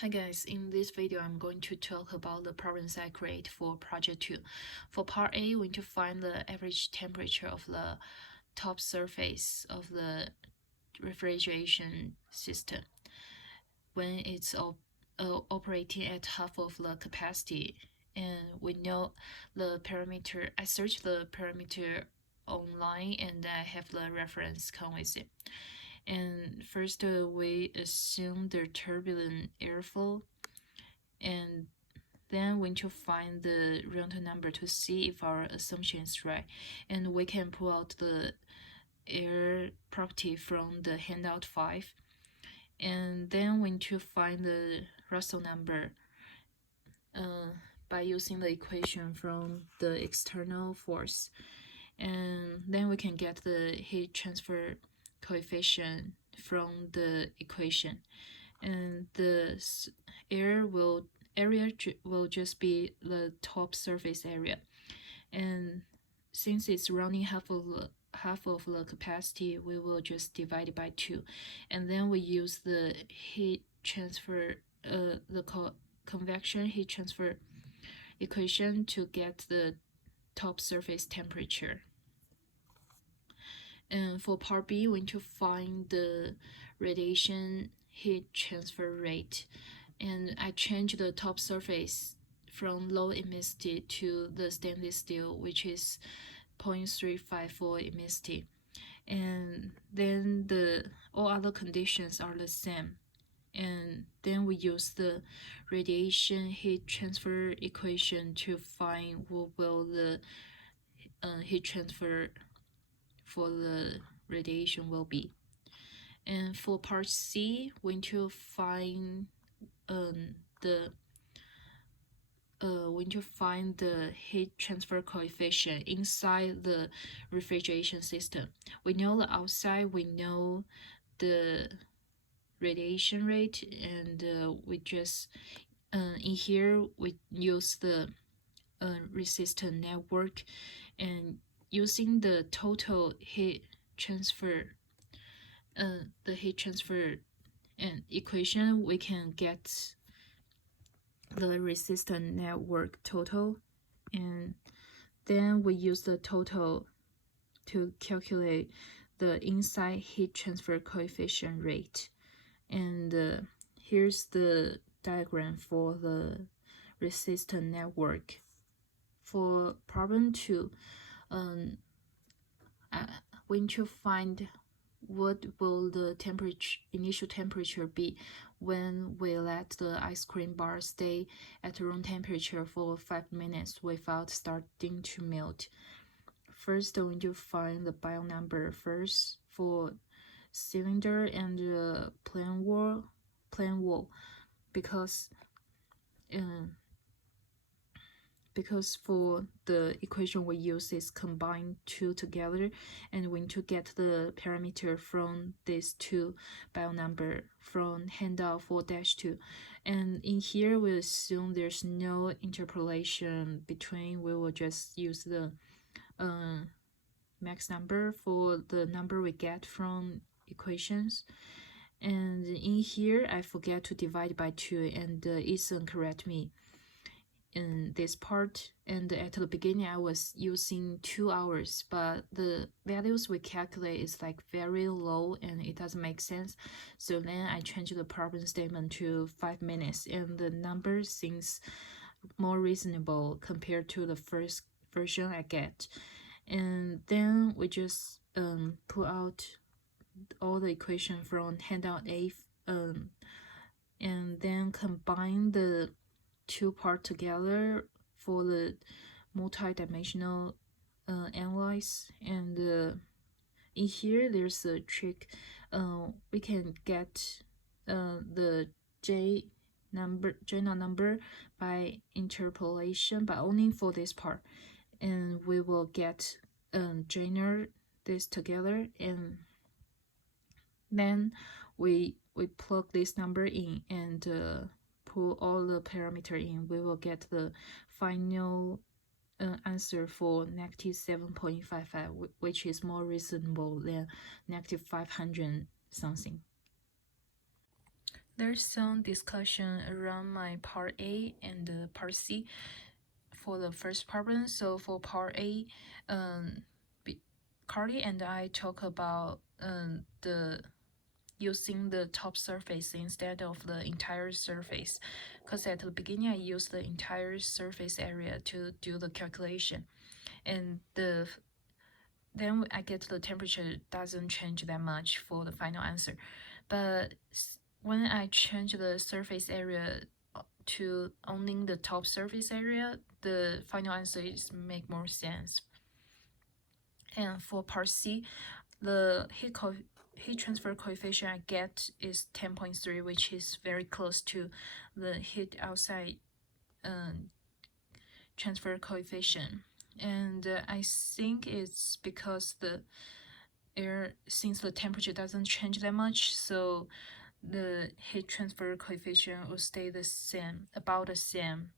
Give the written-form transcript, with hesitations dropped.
Hi guys, in this video I'm going to talk about the problems I create for project 2. For part A, we need to find the average temperature of the top surface of the refrigeration system when it's operating at half of the capacity. And we know the parameter. I searched the parameter online and I have the reference come with it. And first, we assume the turbulent airflow, and then we need to find the rental number to see if our assumption is right. And we can pull out the air property from the handout 5. And then we need to find the Russell number by using the equation from the external force. And then we can get the heat transfer coefficient from the equation. And the area will just be the top surface area. And since it's running half of the capacity, we will just divide it by 2. And then we use the heat transfer, convection heat transfer equation to get the top surface temperature. And for part B, we need to find the radiation heat transfer rate. And I changed the top surface from low emissivity to the stainless steel, which is 0.354 emissivity. And then all other conditions are the same. And then we use the radiation heat transfer equation to find what will the heat transfer for the radiation will be. And for part C, we need to find the heat transfer coefficient inside the refrigeration system. We know the outside, we know the radiation rate, and we just in here we use the resistant network, and using the total heat transfer and equation, we can get the resistant network total, and then we use the total to calculate the inside heat transfer coefficient rate. And here's the diagram for the resistant network. For problem 2, we need to find what will the initial temperature be when we let the ice cream bar stay at room temperature for 5 minutes without starting to melt. First, we need to find the bio number first for cylinder and plane wall, because for the equation we use is combine 2 together, and we need to get the parameter from these 2 bio number from handout 4-2. And in here we assume there's no interpolation between. We will just use the max number for the number we get from equations. And in here I forget to divide by 2, and Ethan correct me in this part. And at the beginning I was using 2 hours, but the values we calculate is like very low and it doesn't make sense. So then I changed the problem statement to 5 minutes, and the number seems more reasonable compared to the first version I get. And then we just pull out all the equation from handout A, and then combine the 2 parts together for the multi-dimensional analyze. And in here there's a trick. We can get the J number by interpolation, but only for this part. And we will get J0 this together, and then we plug this number in and put all the parameter in. We will get the final answer for -7.55, which is more reasonable than -500 something. There's some discussion around my part A and part C for the first problem. So for part A, Carly and I talk about the using the top surface instead of the entire surface, because at the beginning I used the entire surface area to do the calculation, and then I get the temperature doesn't change that much for the final answer. But when I change the surface area to only the top surface area, the final answer is make more sense. And for part C, the heat transfer coefficient I get is 10.3, which is very close to the heat outside transfer coefficient. And I think it's because the air, since the temperature doesn't change that much, so the heat transfer coefficient will stay the same, about the same.